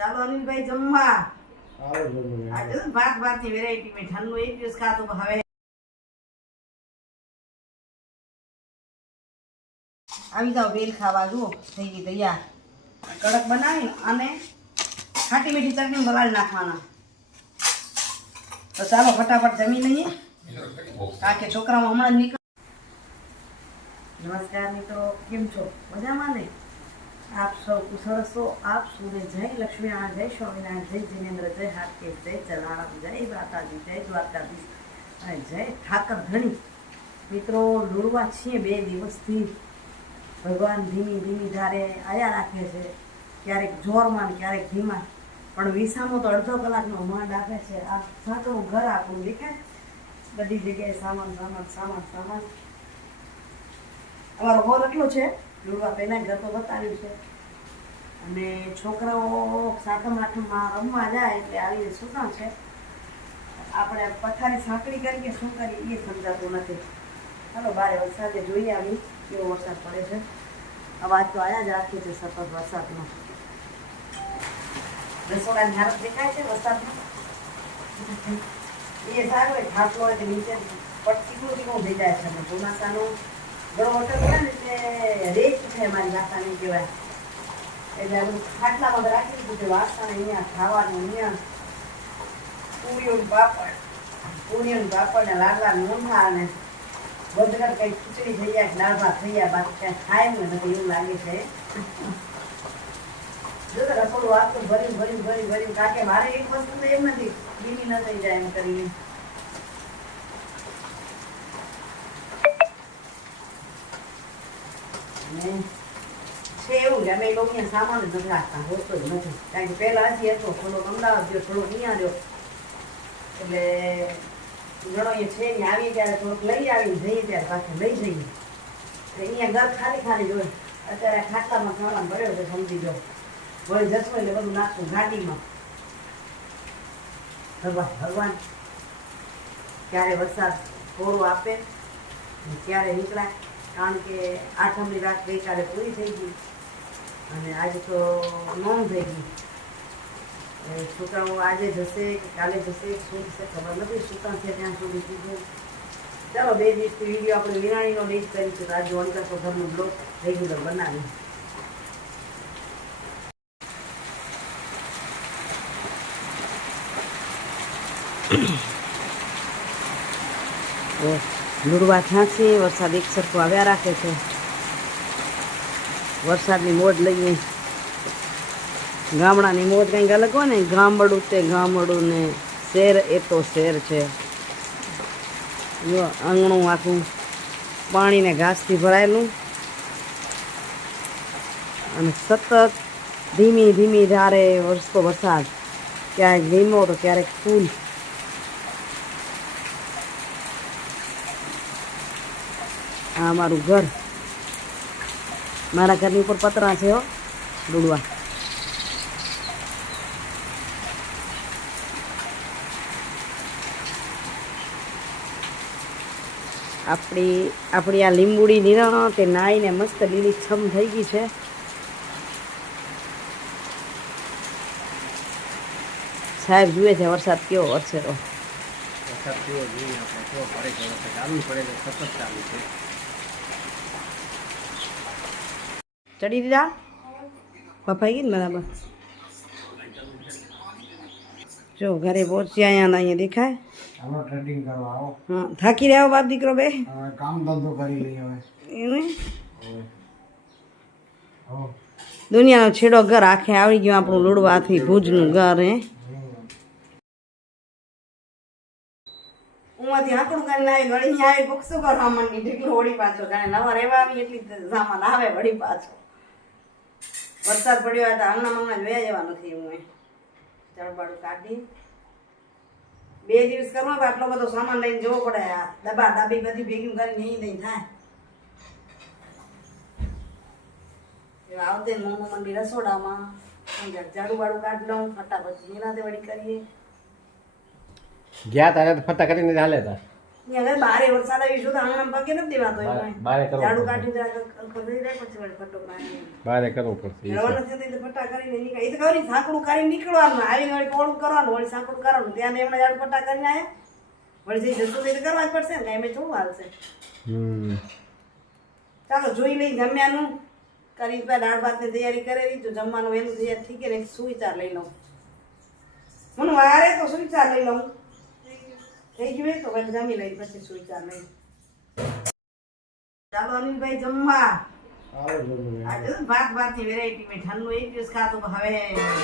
ચાલો અનિલભાઈ જમવા. આજે ભાત ભાતની વેરાયટી મેં ઠંડુ એક દિવસ ખાતો હવે આવી જાઓ વેલ ખાવા જુઓ થઈ ગઈ તૈયાર. કડક બનાવી અને ખાટી મીઠી ચટણી બગાડી નાખવાના. તો ચાલો ફટાફટ જમી લઈએ. કારણ કે છોકરાઓ હમણાં જ નીકળ નમસ્કાર મિત્રો કેમ છો? મજામાં ને? આપ સૌ કુશળ છો આપ સૂર્ય જય લક્ષ્મીનારાયણ જય સ્વામિનારાયણ, જય જિનેન્દ્ર, જય હાર્કેશ જય જલારામ, જય માતાજી, જય દ્વારકાધીશ અને જય ઠાકર ધણી મિત્રો લુડવા છીએ બે દિવસથી. ભગવાન ધીમી ધીમી ધારે આયા રાખે છે. ક્યારેક જોરમાં ક્યારેક ધીમા. પણ વિસામો તો અડધો કલાકનો માંડ આપે છે. આ સાંકળું ઘર આપણું દેખાય બધી જગ્યાએ સામાન સામાન સામાન સામાન. અમારો હોલ એટલો છે લુડવા પહેલાં ઘર તો બતાવ્યું છે. અને છોકરાઓ સાતમ, આઠમમાં રમવા જાય એટલે આવીને સૂતા છે. આપણે પથારી સાંકળી કે શું કરીએ એ સમજાતું નથી. ચાલો બારે વરસાદે જોઈએ આવી કેવો વરસાદ પડે છે. અવાજ તો આયા જ રાખે છે સતત વરસાદનો. રસોડાની હાલત દેખાય છે વરસાદમાં? એ સારું હોય થાકલો હોય કે નીચે પટકીનું ટીકું થઈ જાય છે. ચોમાસાનું લાડવા મોંઠા અને બધગર કંઈ ખીચડી થઈ દાળ થઈ ગયા બાકી કાંઈ ખાય ને એવું લાગે છે. જો તો રસોડું આખું ભર્યું ભર્યું ભર્યું ભર્યું કારણ કે મારે એક વસ્તુ એમ નથી બીની ન થઈ જાય એમ કરીને અને છે એવું કે અમે લોકો સામાન નથી રાખતા હોતો જ નથી કારણ કે પહેલા હજી હતો થોડોક અમદાવાદ ગયો થોડોક અહીંયા રહ્યો એટલે ઘણો એ છે ને આવીએ ત્યારે થોડુંક લઈ આવીને જઈએ ત્યારે પાછું લઈ જઈએ એટલે અહીંયા ઘર ખાલી ખાલી જ હોય અત્યારે ખાટલામાં ખાવાનું ભર્યો છે સમજી જાઓ વળી જશું એટલે બધું નાખશું ગાડીમાં ભગવાન ભગવાન ક્યારે વરસાદ કોરો આપે ક્યારે નીકળાય કારણ કે આઠમની રાત ગઈકાલે પૂરી થઈ ગઈ અને આજે તો નોમ થઈ ગઈ. છોકરાઓ આજે જશે કે કાલે જશે, શું થશે ખબર નથી સુતા છે ત્યાં સુધી કીધું. ચાલો બે દિવસથી વીડિયો આપણે વિરાણીનો લીડ કરીશું તો આજે વણકર ધર્મનો બ્લોક રેગ્યુલર બનાવી. લુડવા છાંસી વરસાદ એક સરખો આવ્યા રાખે છે. વરસાદની મોજ લઈએ. ગામડાની મોજ કંઈક અલગ હોય ને, ગામડું તે ગામડું ને શેર એ તો શેર છે. જો આંગણું આખું પાણીને ઘાસથી ભરાયેલું. અને સતત ધીમી ધીમી ધારે વરસતો વરસાદ. ક્યારેક ધીમો તો ક્યારેક ફૂલ. આ અમારું ઘર. મારા ઘરની ઉપર પતરા છે હો ડુડવા આપણી આપણી આ લીંબુડી નિરણ તે નાઈને મસ્ત લીલી છમ થઈ ગઈ છે. સાહેબ જુએ છે વરસાદ કેવો વરસે તો. વરસાદ કેવો જોઈએ આપણે, કેવો પડે છે વરસાદ? ચાલુ પડે છે, સતત ચાલુ છે. ચડી દીધા? પપ્પાઈ ગઈ ને બરાબર? જો ઘરે પહોંચ્યા અહીંયા અહીંયા દેખાય. ચાલો ટ્રેડિંગ કરવા આવો. હા થાકી રહ્યા બાપ દીકરો બે? કામ ધંધો કરી લઈએ હવે. એને દુનિયાનો છેડો ઘર આખે આવી ગયો આપણું લુડવાથી ભુજનું ઘર હે? ઉમાંથી આંકડું કરીને આવી વળી બુકસો કરવા માંડી ઢીકલું વળી પાછો કારણ નવા રહેવા આવી એટલી સામાન આવે વળી પાછો વરસાદ પડ્યો હોય તો આંગણા મંગણા જોયા જવા નથી હું એ કાઢી. બે દિવસ કરવા આટલો બધો સામાન લઈને જવો પડે. આ દબા ડાબી બધી ભેગી કરીને નહીં નહીં થાય. આવતે મોમો મંડી રસોડામાં. ઝાડુ કાઢી લઉં, ફટાફટ નિરાતે વળી કરીએ. ગયા તારે ફટા કરીને હાલે તા અહીંયા બારે વરસાદ આવી તો આંગણામાં પગે નથી દેવાતો બારે- કરવો ઝાડુ કાઢી દે પછી ફટો બારે કરવું પડશે રવા નથી તો ફટા કરીને નીકળે એ તો ખબર સાંકડું કરીને નીકળવાનું આવીને વળી પોળું કરવાનું વળી સાંકડું કરવાનું. ત્યાં ને એમણે ઝાડુ ફટા કરીને આયા. વળી જઈ જતું તે તો કરવા જ પડશે ને એમ થોડું હાલશે. ચાલો જોઈ લઈ જમ્યાનું કરી દાળ ભાતની તૈયારી કરેલી જો જમવાનું એનું તૈયાર થઈ ગયું ને સુવિચાર લઈ લઉં. મને વારે તો સુવિચાર લઈ લઉં. થઈ ગયું તો પછી જમી લઈ પછી સુવિચાર લઈ ચાલો અનિલભાઈ જમવા. આજે ભાત ભાતની વેરાયટી મેં ઠંડુ એક દિવસ ખાતું હવે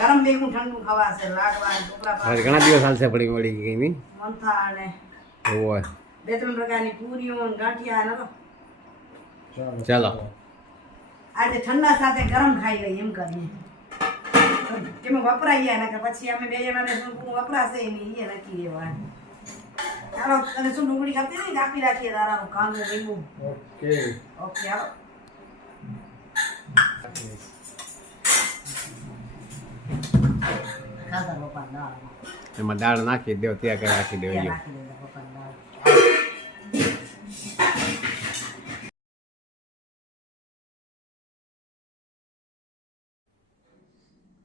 ગરમ ભેગું ઠંડુ ખવાશે લાડવા ઢોકળા ઘણા દિવસ હાલશે પડી મળી ગઈ નહીં? મમથા અને ઓય બે ત્રણ પ્રકારની પૂરીઓ અને ગાંઠિયા ને ચાલો. આજે ઠંડા સાથે ગરમ ખાઈ લઈએ એમ કરીએ એમાં વપરાય ગયા નકર પછી અમે બે જણાને શું વપરાશે નહીં એ નક્કી એવા ચાલો અને શું ડુંગળી ખાતી નહીં? કાપી રાખીએ તારાનું કાંદો લીંબુ. ઓકે. ઓકે દાળ. એમાં દાળ નાખી દેવ ત્યાં કઈ રાખી દેવ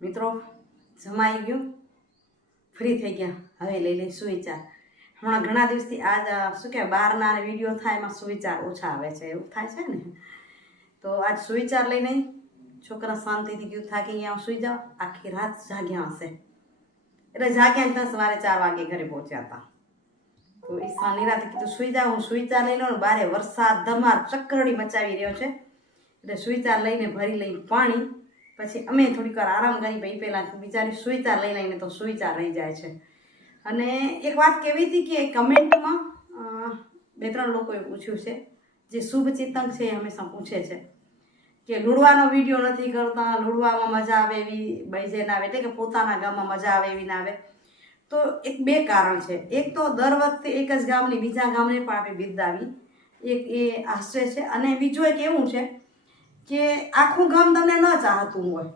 મિત્રો જમાઈ ગયું. ફ્રી થઈ ગયા. હવે લઈ લઈ સુવિચાર હમણાં ઘણા દિવસથી આજ શું કહેવાય બહારના વીડિયો થાય એમાં સુવિચાર ઓછા આવે છે એવું થાય છે ને? તો આજ સુવિચાર લઈને છોકરા શાંતિથી ગયું થાકી ગયા સુઈ જાઓ આખી રાત જાગ્યા હશે. એટલે જાગ્યા ત્યાં સવારે ચાર વાગે ઘરે પહોંચ્યા હતા. તો એ સાની રાતે કીધું સુઈ જાઓ હું સુવિચાર લઈ લઉં ને બારે વરસાદ ધમાર ચક્કરડી મચાવી રહ્યો છે. એટલે સુવિચાર લઈને ભરી લઈ પાણી પછી અમે થોડીક વાર આરામ કરી પછી પહેલાં બિચારી સુવિચાર લઈ લઈને તો સુવિચાર રહી જાય છે. અને એક વાત કેવી હતી કે કમેન્ટમાં બે ત્રણ લોકોએ પૂછ્યું છે, જે શુભ ચિંતક છે એ હંમેશા પૂછે છે કે લૂડવાનો વીડિયો નથી કરતા, લૂડવામાં મજા આવે એવી બૈજે ના આવે, એટલે કે પોતાના ગામમાં મજા આવે એવી ના આવે. તો એક બે કારણ છે. એક તો દર વખતે એક જ ગામની બીજા ગામને પણ આપણે બિરદાવી એક એ આશ્ચર્ય છે. અને બીજું એક એવું છે કે આખું ગામ તમને ન ચાહતું હોય.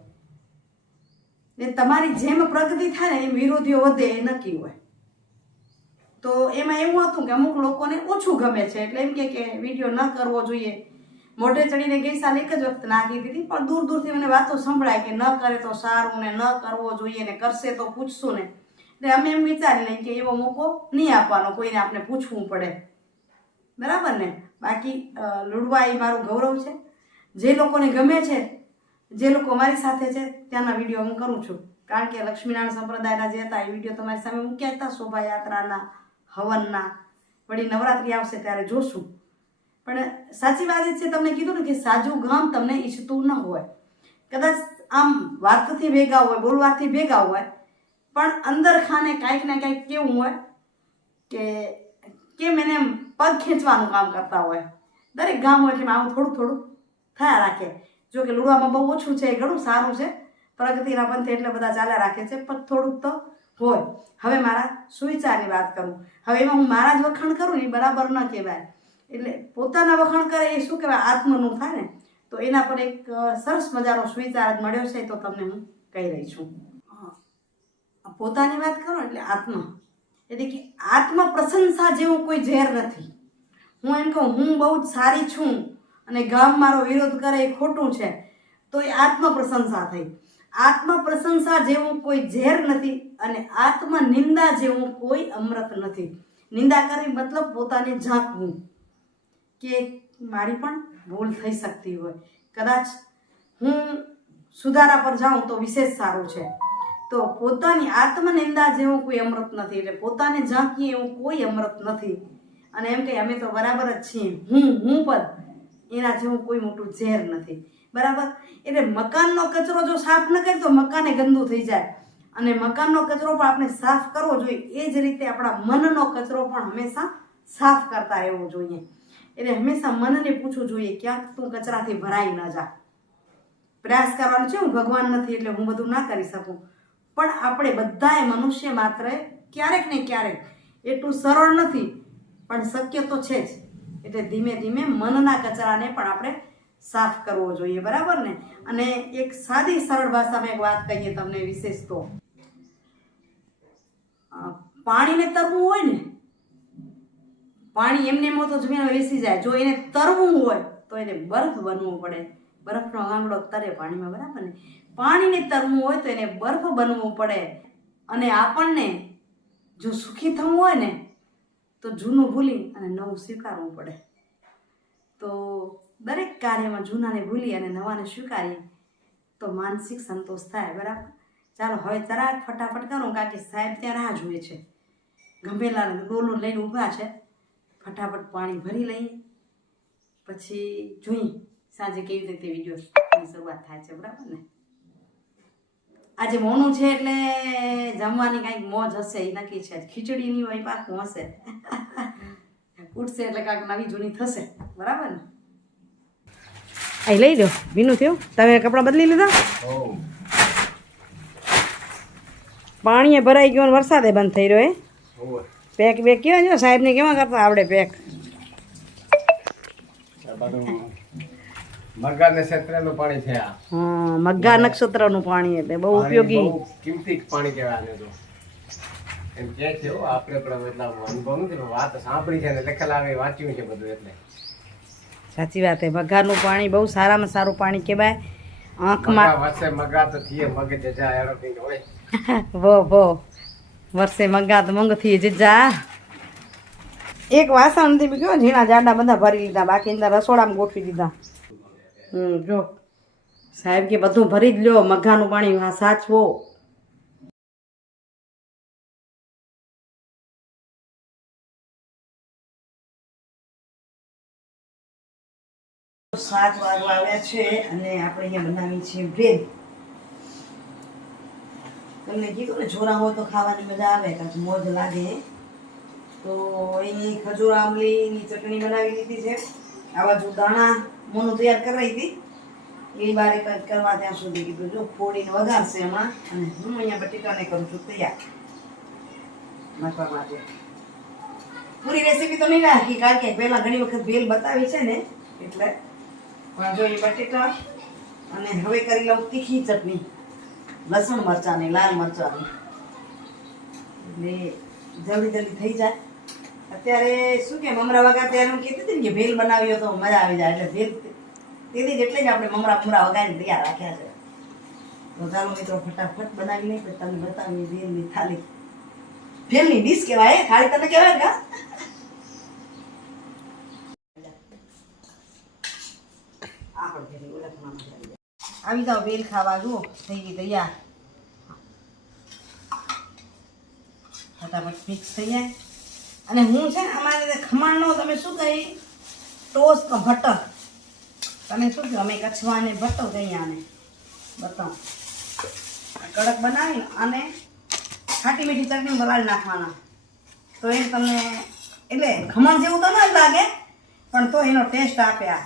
ને તમારી જેમ પ્રગતિ થાય ને એમ વિરોધીઓ વધે એ નક્કી હોય. તો એમાં એવું હતું કે અમુક લોકોને ઓછું ગમે છે, એટલે એમ કે વીડિયો ન કરવો જોઈએ. મોઢે ચડીને ગઈ સાલ એક જ વખત નાખી દીધી, પણ દૂર દૂરથી મને વાતો સંભળાય કે ન કરે તો સારું ને ન કરવો જોઈએ ને કરશે તો પૂછશું ને. એટલે અમે એમ વિચારી લઈએ કે એવો મોકો નહીં આપવાનો, કોઈને આપણે પૂછવું પડે. બરાબર ને? બાકી લુડવા એ મારું ગૌરવ છે. જે લોકોને ગમે છે જે લોકો મારી સાથે છે, ત્યાંના વીડિયો હું કરું છું. કારણ કે લક્ષ્મીનારાયણ સંપ્રદાયના જે હતા, એ વીડિયો તમારી સામે મૂક્યા હતા, શોભાયાત્રાના, હવનના. વળી નવરાત્રિ આવશે ત્યારે જોશું. પણ સાચી વાત છે, તમને કીધું ને કે સાજું ગામ તમને ઈચ્છતું ન હોય. કદાચ આમ વાતથી ભેગા હોય, બોલવાથી ભેગા હોય, પણ અંદર ખાને કાંઈક ને કાંઈક કેવું હોય કે, કેમ એને પગ ખેંચવાનું કામ કરતા હોય. દરેક ગામ હોય એટલે આવું થોડું થોડું થયા રાખે. જો કે લુડવામાં બહુ ઓછું છે, એ ઘણું સારું છે. પ્રગતિના પંથે એટલે બધા ચાલ્યા રાખે છે, પણ થોડુંક તો હોય. હવે મારા સુવિચારની વાત કરું. હવે એમાં હું મારા જ વખાણ કરું ને એ બરાબર ન કહેવાય. એટલે પોતાના વખાણ કરે એ શું કહેવાય? આત્મનું થાય ને. તો એના પર એક સરસ મજાનો સુવિચાર જ મળ્યો છે તો તમને હું કહી રહી છું. પોતાની વાત કરો એટલે આત્મ. એટલે કે આત્મ પ્રશંસા જેવું કોઈ ઝેર નથી. હું એમ કહું, હું બહુ જ સારી છું. અને ગામ મારો વિરોધ કરે એ ખોટું છે, તો એ આત્મ પ્રશંસા થઈ. આત્મ પ્રશંસા જેવું કોઈ ઝેર નથી અને આત્મનિંદા જેવું કોઈ અમૃત નથી. નિંદા કરવી મતલબ પોતાને ઝાંકવું કે મારી પણ ભૂલ થઈ શકતી હોય. કદાચ હું સુધારા પર જાઉં તો વિશેષ સારું છે. તો પોતાની આત્મનિંદા જેવું કોઈ અમૃત નથી એટલે પોતાને ઝાંકીએ એવું કોઈ અમૃત નથી. અને એમ કે અમે તો બરાબર જ છીએ. હું હું પદ એના જેવું કોઈ મોટું ઝેર નથી. બરાબર? એટલે મકાનનો કચરો જો સાફ ન કરીએ તો મકાને ગંદુ થઈ જાય. અને મકાનનો કચરો પણ આપણે સાફ કરવો જોઈએ. એ જ રીતે આપણા મનનો કચરો પણ હંમેશા સાફ કરતા રહેવો જોઈએ. એટલે હંમેશા મનને પૂછવું જોઈએ, ક્યાંક તું કચરાથી ભરાઈ ન જા. પ્રયાસ કરવાનો છે, હું ભગવાન નથી એટલે હું બધું ના કરી શકું. પણ આપણે બધાએ મનુષ્ય માત્ર ક્યારેક ને ક્યારેક એટલું સરળ નથી. પણ શક્ય તો છે જ. એટલે ધીમે ધીમે મનના કચરાને પણ આપણે સાફ કરવો જોઈએ, બરાબર ને? અને એક સાદી સરળ ભાષામાં એક વાત કહીએ તમને વિશેષ તો. પાણીને તરવું હોય ને, પાણી એમને એમ તો જમીનમાં વેસી જાય. જો એને તરવું હોય, તો એને બરફ બનવું પડે. બરફનો આંગળો તરે પાણીમાં, બરાબર ને? પાણીને તરવું હોય તો એને બરફ બનવું પડે. અને આપણને જો સુખી થવું હોય ને તો જૂનું ભૂલી અને નવું સ્વીકારવું પડે. તો દરેક કાર્યમાં જૂનાને ભૂલી અને નવાને સ્વીકારીએ તો માનસિક સંતોષ થાય, બરાબર? ચાલો, હવે તરાક ફટાફટ કરું, કારણ કે સાહેબ ત્યાં રાહ જુએ છે. ગંભેલા ડોલું લઈને ઊભા છે. ફટાફટ પાણી ભરી લઈએ પછી જોઈએ સાંજે કેવી રીતે વિડીયોની શરૂઆત થાય છે, બરાબર ને? આજે મોનું છે એટલે જમવાની કાંઈક મોજ હશે, એ નક્કી છે. ખીચડીની હોય, પાકું હશે. ઉઠશે એટલે કાંઈક નવી જૂની થશે. બરાબર ને? અહીં લઈ લો ભીનું થયું? તમે કપડાં બદલી લીધા? પાણીએ ભરાઈ ગયો વરસાદે બંધ થઈ રહ્યો એ પેક બેક કેવા જો સાહેબને કેવા કરતા આવડે પેક? પાણી છે આ. હા મગ્ગા નક્ષત્રનું પાણી એટલે બહુ ઉપયોગી. કિંમતી પાણી કહેવાય આને તો. એમ કે છે આપણે પણ એટલા અનુભવ નથી વાત સાંભળી છે ને લખેલા આવે વાંચ્યું છે બધું એટલે. સાચી વાત છે મગ્ગાનું પાણી બહુ સારામાં સારું પાણી કહેવાય. આંખમાં મગા મગા તો થઈએ હોય. વો વો. વર્ષે મગા તો મંગથી જીજા. એક વાસણથી ગયો ઝીણા જાડા બધા ભરી લીધા બાકી અંદર રસોડામાં ગોઠવી દીધા. જો. સાહેબ કે બધું ભરી જ લ્યો મગ્ગાનું પાણી હા સાચવો. સાત વાગવા આવ્યા છે અને આપણે અહીંયા બનાવી છે ભેળ તમને કીધું ને છોરા હોય તો ખાવાની મજા આવે કાંઈક મોજ લાગે. તો અહીં ખજૂર આંબલીની ચટણી બનાવી લીધી છે. આ જો દાણા મોનું તૈયાર કરાવી હતી, એ બારે કંઈક કરવા ત્યાં સુધી કીધું, જો ફોડીને વઘારશે હમણાં અને હું અહીંયા બટેટાને કરું છું તૈયાર. નાખવા માટે. પૂરી રેસીપી તો નહીં રાખી, કારણ કે પહેલાં ઘણી વખત ભેલ બતાવી છે ને, એટલે પણ જો એ બટેટા અને હવે કરી લઉં તીખી ચટણી, લસણ મરચાંની, લાલ મરચાંની. એટલે જલ્દી જલ્દી થઈ જાય. અત્યારે શું કે મમરા વગર ત્યારે હું કહેતી હતી ને કે ભેલ બનાવી હોય તો મજા આવી જાય એટલે ભેલ તેથી જ એટલે જ આપણે મમરા મમરા વગાડીને તૈયાર રાખ્યા છે. તો ચાલો મિત્રો ફટાફટ બનાવી નહીં પણ તમને બતાવી ભેલની થાળી ભેલની ડીશ કહેવાય? થાળી તને કહેવાય કા. આવી જાઓ વેલ ખાવા જુઓ થઈ ગઈ તૈયાર. ફટાફટ મિક્સ થઈ જાય. અને હું છે ને અમારે ખમણનો તમે શું કહી? ટોસ કે ભટર તમે શું કહો, અમે કચ્છવાને ભટ્ટો આને? બતાવો કડક બનાવી અને ખાટી મીઠી ચટણી બગાડી નાખવાના. તો એ તમને એટલે ખમણ જેવું તો ન જ લાગે, પણ તો એનો ટેસ્ટ આપે આ.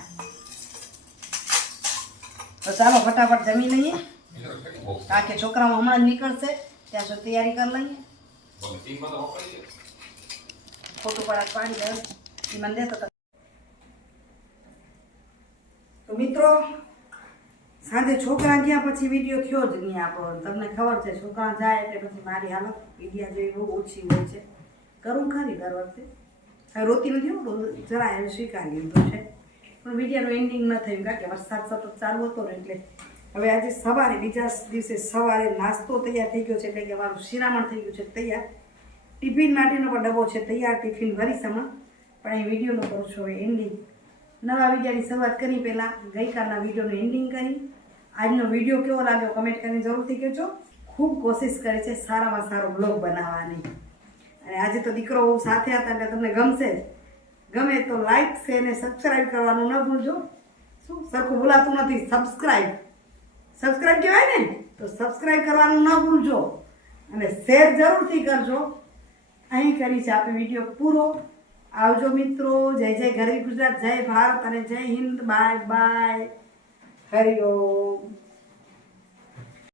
તો ચાલો ફટાફટ જમી લઈએ. કારણ કે છોકરાઓ હમણાં જ નીકળશે, ત્યાં સુધી તૈયારી કરી લઈએ. પાડી દે એ મને દેતો તો. મિત્રો સાંજે છોકરા ગયા પછી વીડિયો થયો જ નહીં આપણો તમને ખબર છે છોકરા જાય એટલે પછી મારી હાલત વિડિયા જેવી બહુ ઓછી હોય છે. કરું ખરી દર વખતે. હવે રોતી નથી હો, જરા એ સ્વીકારી લીધું છે. પણ વિડીયાનું એન્ડિંગ ન થયું કારણ કે વરસાદ સતત ચાલુ હતો ને એટલે. હવે આજે સવારે બીજા દિવસે સવારે નાસ્તો તૈયાર થઈ ગયો છે એટલે કે અમારું શિરામણ થઈ ગયું છે તૈયાર. ટિફિન માટેનો પણ ડબ્બો છે, તૈયાર ટિફિન ભરી સમા પણ એ વિડીયોનો કરું છું હવે એન્ડિંગ નવા વિડીયોની શરૂઆત કરી પહેલાં ગઈકાલના વિડીયોનું એન્ડિંગ કરી. આજનો વીડિયો કેવો લાગ્યો કમેન્ટ કરીને જરૂરથી કહેજો. ખૂબ કોશિશ કરે છે સારામાં સારો બ્લોગ બનાવવાની. અને આજે તો દીકરો બહુ સાથે હતા એટલે તમને ગમશે ગમે તો લાઈક શેર અને સબસ્ક્રાઈબ કરવાનું ન ભૂલજો. શું? સરખું ભૂલાતું નથી. સબસ્ક્રાઈબ સબસ્ક્રાઈબ કહેવાય ને? તો સબસ્ક્રાઈબ કરવાનું ન ભૂલજો. અને શેર જરૂરથી કરજો. અહીં કરી છે. આપણે વીડિયો પૂરો. આવજો મિત્રો. જય જય ગરવી ગુજરાત, જય ભારત અને જય હિન્દ. Bye bye. હરિ ઓમ.